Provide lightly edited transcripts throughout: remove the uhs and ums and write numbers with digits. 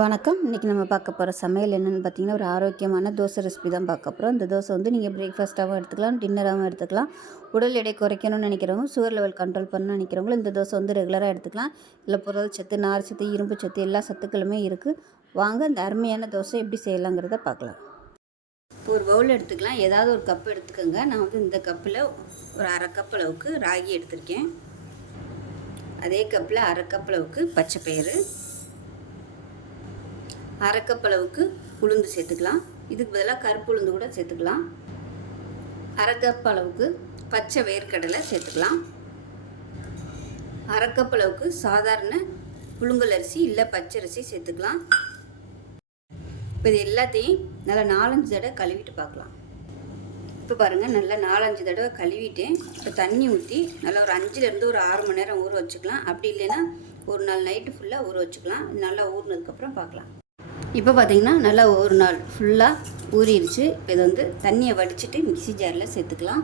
வணக்கம். இன்றைக்கி நம்ம பார்க்க போகிற சமையல் என்னென்னு பார்த்தீங்கன்னா, ஒரு ஆரோக்கியமான தோசை ரெசிபி தான் பார்க்க போகிறோம். இந்த தோசை வந்து நீங்கள் பிரேக்ஃபாஸ்ட்டாகவும் எடுத்துக்கலாம், டின்னராகவும் எடுத்துக்கலாம். உடல் எடை குறைக்கணும்னு நினைக்கிறவங்க, சுகர் லெவல் கண்ட்ரோல் பண்ணணும்னு நினைக்கிறவங்களும் இந்த தோசை வந்து ரெகுலராக எடுத்துக்கலாம். இதில் புரத சத்து, நார் சத்து, இரும்பு சத்து எல்லா சத்துக்களுமே இருக்குது. வாங்க இந்த அருமையான தோசை எப்படி செய்யலாங்கிறத பார்க்கலாம். இப்போ ஒரு பவுல் எடுத்துக்கலாம். ஏதாவது ஒரு கப் எடுத்துக்கோங்க. நான் வந்து இந்த கப்பில் ஒரு அரை கப் அளவுக்கு ராகி எடுத்திருக்கேன். அதே கப்பில் அரை கப் அளவுக்கு பச்சை பயிறு, அரை கப் அளவுக்கு உளுந்து சேர்த்துக்கலாம். இதுக்கு பதிலாக கருப்பு உளுந்து கூட சேர்த்துக்கலாம். அரை கப் அளவுக்கு பச்சை வேர்க்கடலை சேர்த்துக்கலாம். அரை கப் அளவுக்கு சாதாரண புழுங்கல் அரிசி இல்லை பச்சரிசி சேர்த்துக்கலாம். இப்போ இது எல்லாத்தையும் நல்லா 4-5 தடவை கழுவிட்டு பார்க்கலாம். இப்போ பாருங்கள், நல்லா 4-5 தடவை கழுவிட்டேன். இப்போ தண்ணி ஊற்றி நல்லா ஒரு 5லேருந்து ஒரு 6 மணி நேரம் ஊற வச்சுக்கலாம். அப்படி இல்லைன்னா ஒரு நாள் நைட்டு ஃபுல்லாக ஊற வச்சுக்கலாம். இது நல்லா ஊறினதுக்கப்புறம் பார்க்கலாம். இப்போ பார்த்திங்கன்னா நல்லா ஒரு நாள் ஃபுல்லாக ஊறிடுச்சு. இப்போ இதை வந்து தண்ணியை வடிச்சிட்டு மிக்ஸி ஜாரில் சேர்த்துக்கலாம்.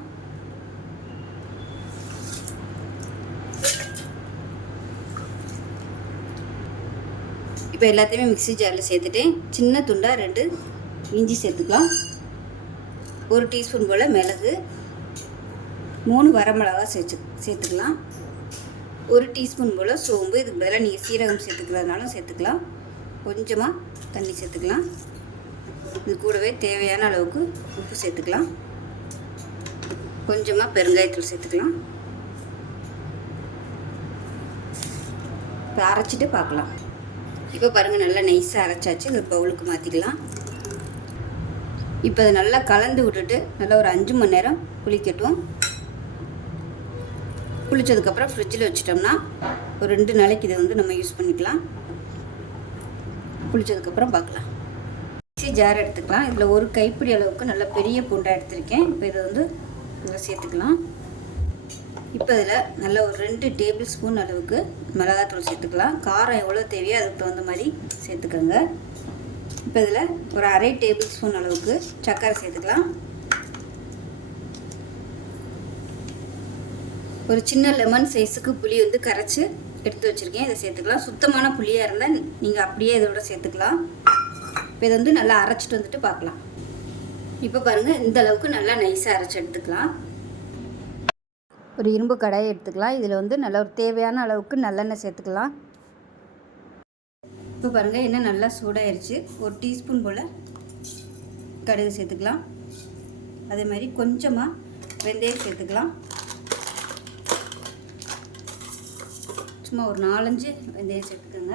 இப்போ எல்லாத்தையுமே மிக்ஸி ஜாரில் சேர்த்துட்டேன். சின்ன துண்டாக 2 இஞ்சி சேர்த்துக்கலாம். 1 டீஸ்பூன் போல் மிளகு, 3 வரமிளகா சேர்த்துக்கலாம். 1 டீஸ்பூன் போல் சோம்பு. இதுக்கு பதிலாக நீங்கள் சீரகம் சேர்த்துக்கிறதுனாலும் சேர்த்துக்கலாம். கொஞ்சமாக தண்ணி சேர்த்துக்கலாம். இது கூடவே தேவையான அளவுக்கு உப்பு சேர்த்துக்கலாம். கொஞ்சமாக பெருங்காயத்தூள் சேர்த்துக்கலாம். இப்போ அரைச்சிட்டு பார்க்கலாம். இப்போ பாருங்கள், நல்லா நைஸாக அரைச்சாச்சு. ஒரு பவுலுக்கு மாற்றிக்கலாம். இப்போ அதை நல்லா கலந்து விட்டுட்டு நல்லா ஒரு 5 மணி நேரம் புளிக்கட்டும். புளிச்சதுக்கப்புறம் ஃப்ரிட்ஜில் வச்சிட்டோம்னா ஒரு 2 நாளைக்கு இதை வந்து நம்ம யூஸ் பண்ணிக்கலாம். புளிச்சதுக்கப்புறம் பார்க்கலாம். மிக்ஸி ஜார் எடுத்துக்கலாம். இதில் ஒரு கைப்பிடி அளவுக்கு நல்ல பெரிய பூண்டாக எடுத்திருக்கேன். இப்போ இதை வந்து இதில் சேர்த்துக்கலாம். இப்போ இதில் நல்ல ஒரு 2 டேபிள் ஸ்பூன் அளவுக்கு மிளகாத்தூள் சேர்த்துக்கலாம். காரம் எவ்வளோ தேவையோ அதுக்கு தகுந்த மாதிரி சேர்த்துக்கோங்க. இப்போ இதில் ஒரு அரை டேபிள் ஸ்பூன் அளவுக்கு சர்க்கரை சேர்த்துக்கலாம். ஒரு சின்ன லெமன் சைஸுக்கு புளி வந்து கரைச்சி எடுத்து வச்சுருக்கேன். இதை சேர்த்துக்கலாம். சுத்தமான புளியாக இருந்தால் நீங்கள் அப்படியே இதோட சேர்த்துக்கலாம். இப்போ இதை வந்து நல்லா அரைச்சிட்டு வந்துட்டு பார்க்கலாம். இப்போ பாருங்கள், இந்த அளவுக்கு நல்லா நைஸாக அரைச்சி எடுத்துக்கலாம். ஒரு இரும்பு கடாயை எடுத்துக்கலாம். இதில் வந்து நல்லா ஒரு தேவையான அளவுக்கு நல்லெண்ணெய் சேர்த்துக்கலாம். இப்போ பாருங்கள், எண்ணெய் நல்லா சூடாயிருச்சு. 1 டீஸ்பூன் போல் கடுகு சேர்த்துக்கலாம். அதே மாதிரி கொஞ்சமாக வெந்தயம் சேர்த்துக்கலாம். சும்மா ஒரு 4-5 வெந்தயம் சேர்த்துக்கோங்க.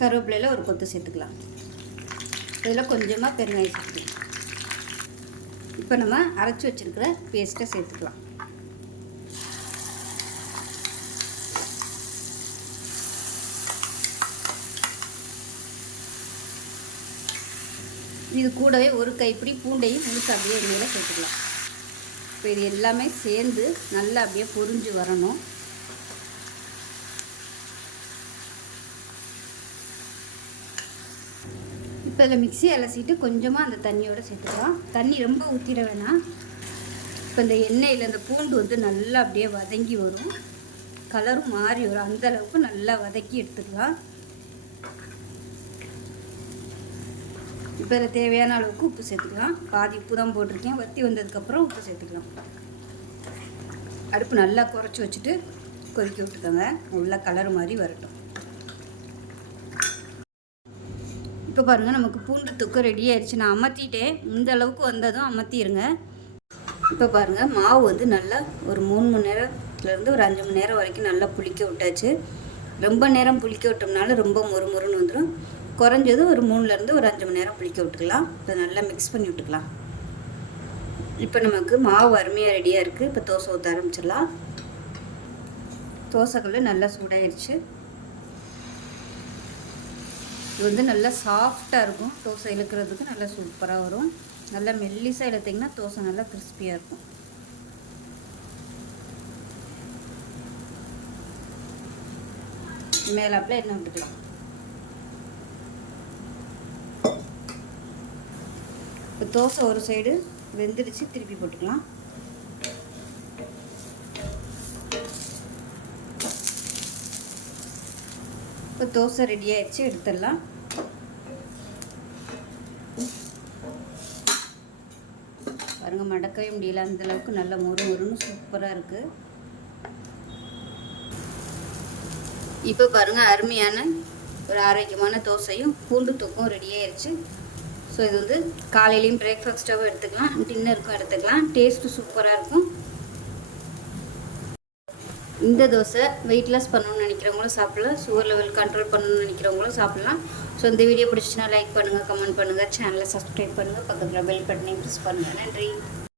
கருவேப்பிலையில் ஒரு கொத்து சேர்த்துக்கலாம். இதில் கொஞ்சமாக பெருங்காயம் சேர்த்துக்கலாம். இப்போ நம்ம அரைச்சி வச்சுருக்கிற பேஸ்ட்டை சேர்த்துக்கலாம். இது கூடவே ஒரு கைப்பிடி பூண்டையும் முழுக்க அப்படியே மேலே சேர்த்துக்கலாம். இப்போ இது எல்லாமே சேர்ந்து நல்லா அப்படியே பொரிஞ்சு வரணும். இப்போ இதில் மிக்ஸி அலசிட்டு கொஞ்சமாக அந்த தண்ணியோடு சேர்த்துக்கலாம். தண்ணி ரொம்ப ஊற்றிட வேணாம். இப்போ இந்த எண்ணெயில் இந்த பூண்டு வந்து நல்லா அப்படியே வதங்கி வரும். கலரும் மாறி வரும். அந்த அளவுக்கு நல்லா வதக்கி எடுத்துக்கலாம். இப்போ இதில் தேவையான அளவுக்கு உப்பு சேர்த்துக்கலாம். பாதி உப்பு தான் போட்டிருக்கேன். வற்றி வந்ததுக்கப்புறம் உப்பு சேர்த்துக்கலாம். அடுப்பு நல்லா குறைச்சி வச்சுட்டு கொதிக்க விட்டுக்கோங்க. நல்லா கலர் மாதிரி வரட்டும். இப்போ பாருங்கள், நமக்கு பூண்டு தொக்கு ரெடி ஆயிடுச்சு. நான் அமர்த்திட்டேன். இந்த அளவுக்கு வந்ததும் அமர்த்திடுங்க. இப்போ பாருங்கள், மாவு வந்து நல்லா ஒரு 3 மணி நேரத்துலேருந்து ஒரு 5 மணி நேரம் வரைக்கும் நல்லா புளிக்க விட்டாச்சு. ரொம்ப நேரம் புளிக்க விட்டோம்னாலும் ரொம்ப மொறுமொறுன்னு வந்துடும். குறைஞ்சது ஒரு 3லேருந்து ஒரு 5 மணி நேரம் புளிக்க விட்டுக்கலாம். இப்போ நல்லா மிக்ஸ் பண்ணி விட்டுக்கலாம். இப்போ நமக்கு மாவு அருமையாக ரெடியாக இருக்குது. இப்போ தோசை ஊற்ற ஆரம்பிச்சிடலாம். தோசைக்கல் நல்லா சூடாயிருச்சு. இது வந்து நல்லா சாஃப்டாக இருக்கும். தோசை இழுக்கிறதுக்கு நல்லா சூப்பராக வரும். நல்லா மெல்லிசாக இழுத்திங்கன்னா தோசை நல்லா கிறிஸ்பியாக இருக்கும். மேலாப்பில் எண்ணெய் விட்டுக்கலாம். இப்போ தோசை ஒரு சைடு வெந்துடுச்சு. திருப்பி போட்டுக்கலாம். இப்போ தோசை ரெடி ஆயிடுச்சு, எடுத்துடலாம். பாருங்கள், மடக்கவே முடியல, அந்தளவுக்கு நல்ல மொறு மொறுன்னு சூப்பராக இருக்குது. இப்போ பாருங்கள், அருமையான ஒரு ஆரோக்கியமான தோசையும் பூண்டு தொக்கும் ரெடி ஆயிடுச்சு. ஸோ இது வந்து காலையிலையும் பிரேக்ஃபாஸ்ட்டாகவும் எடுத்துக்கலாம், டின்னருக்கும் எடுத்துக்கலாம். டேஸ்ட்டு சூப்பராக இருக்கும். இந்த தோசை வெயிட் லாஸ் பண்ணணும்னு நினைக்கிறவங்களும் சாப்பிட்லாம், சுகர் லெவல் கண்ட்ரோல் பண்ணணும்னு நினைக்கிறவங்களும் சாப்பிட்லாம். ஸோ இந்த வீடியோ பிடிச்சிச்சுன்னா லைக் பண்ணுங்கள், கமெண்ட் பண்ணுங்கள், சேனலை சப்ஸ்கிரைப் பண்ணுங்கள், பக்கத்தில் பெல் பட்டனையும் ப்ரெஸ் பண்ணுங்கள். நன்றி.